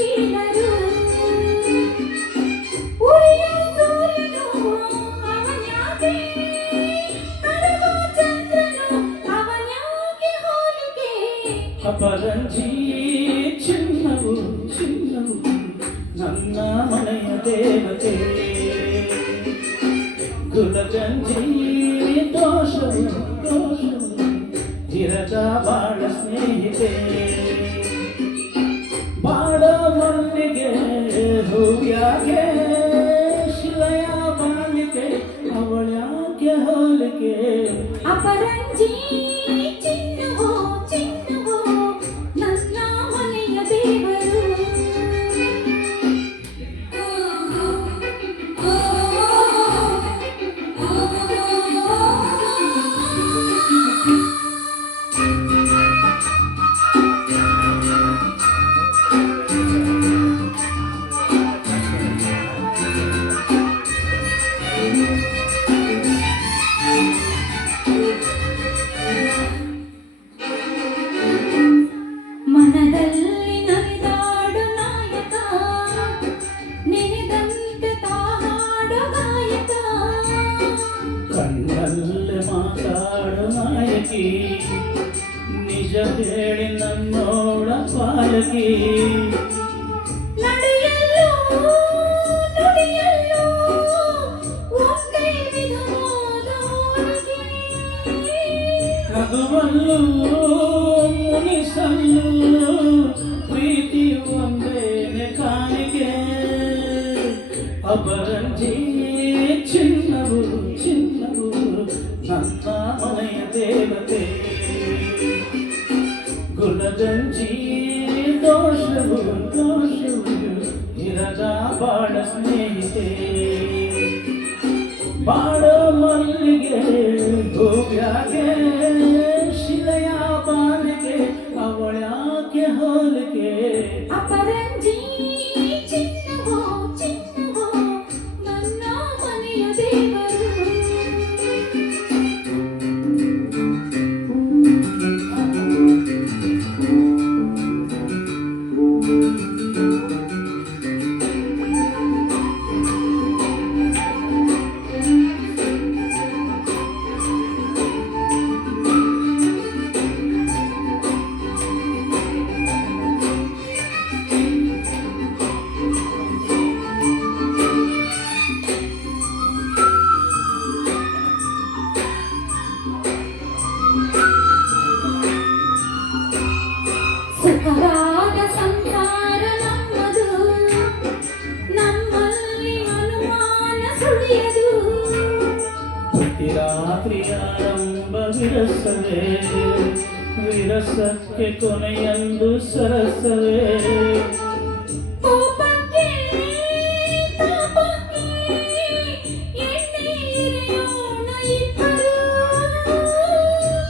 ಸುಗುಣಶೀಲರು ಉರಿಯ ಸೂರ್ಯನು ಅವನ್ಯಾಕೆ ಕರಗೋ ಚಂದ್ರನು ಅವನ್ಯಾಕೆ ಹೋಲಿಕೆ ಅಪರಂಜಿ ಚಿನ್ನವು ಚಿನ್ನವು ನನ್ನ ಮನೆಯ ದೇವತೆ ಗುಲಗಂಜಿ ದೋಷವು ದೋಷವು ಇರದ ಬಾಳ ಸ್ನೇಹಿತೆ ಬಾಳ ಮಲ್ಲಿಗೆ ಹೂವ್ಯಾಕೆ ಶಿಲೆಯ ಬಾಳಿಕೆ ಅವಳ್ಯಾಕೆ ಹೋಲಿಕೆ ಅಪರಂಜಿ ಚಿನ್ನವೋ ಚಿನ್ನವೋ ನನ್ನ ಮನೆಯ ದೇವರು ಮನದಲ್ಲಿ ನಲಿದಾಡು ನಾಯಕ ನೆನೆದಂತೆ ತಾಹಾಡು ಗಾಯಕ ಕಣ್ಣಲ್ಲಿ ಮಾತಾಡು ನಾಯಕಿ ನಿಜ ಹೇಳಿ ನನ್ನೋಡ ಪಾಲಕಿ ನಡೆಯಲ್ಲೂ ನುಡಿಯಲ್ಲೂ ಒಂದೇ ವಿಧವಾದ ಹೋಲಿಕೆ ನಗುವಲ್ಲೂ ಮುನಿಸಲ್ಲೂ ಪ್ರೀತಿ ಒಂದೇನೆ ಕಾಣಿಕೆ ಅಪರಂಜಿ ಚಿನ್ನವು ಚಿನ್ನವು ನನ್ನ ಮನೆಯ ದೇವತೆ ಗುಲಗಂಜಿ ದೋಷವು ದೋಷವು ಇರದ ಬಾಳ ಸ್ನೇಹಿತೆ ಬಾಳ ಮಲ್ಲಿಗೆ ಹೂವ್ಯಾಕೆ ಶಿಲೆಯ ಬಾಳಿಕೆ ಅವಳ್ಯಾಕೆ ಹೋಲಿಕೆ ಅಪರಂಜಿ ಚಿನ್ನವೋ ಚಿನ್ನವೋ ನನ್ನ ಮನೆಯ ದೇವರು ಸುಖವಾದ ಸಂಸಾರ ನಮ್ಮದು ನಮ್ಮಲ್ಲಿ ಅನುಮಾನ ಸುಳಿಯದು ಪ್ರತಿ ರಾತ್ರಿ ಆರಂಭ ವಿರಸವೇ ವಿರಸಕ್ಕೆ ಕೊನೆಯಂದು ಸರಸವೇ ಕೋಪಕ್ಕೆ ತಾಪಕ್ಕೆ ಎಣ್ಣೆ ಎರೆಯೋಣ ಇಬ್ಬರು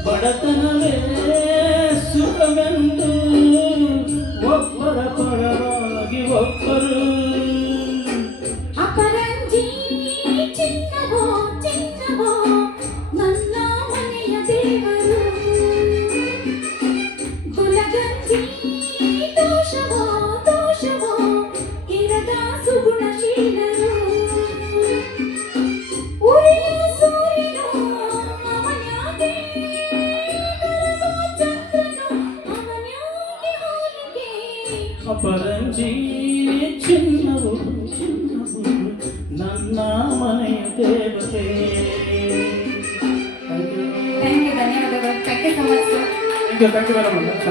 ಬಡತನವೇ ಸುಖವೆಂದು ಒಬ್ಬರ ಪರವಾಗಿ ಒಬ್ಬರು ಅಪರಂಜಿ ಚಿನ್ನವೋ ಚಿನ್ನವೋ ನನ್ನ ಮನೆಯ ದೇವರು ಗುಲಗಂಜಿ ದೋಷವೋ ದೋಷವೋ ಇರದ ಸುಗುಣಶೀಲರು ಉರಿಯ ಸೂರ್ಯನು ಅವನ್ಯಾಕೆ ಕರಗೋ ಚಂದ್ರನು ಅವನ್ಯಾಕೆ ಹೋಲಿಕೆ ಅಪರಂಜಿ ಚಿನ್ನವು ಚಿನ್ನವು ನನ್ನ ಮನೆಯ ದೇವತೆ ಧನ್ಯವಾದಗಳು. Thank you so much sir. Thank you very much.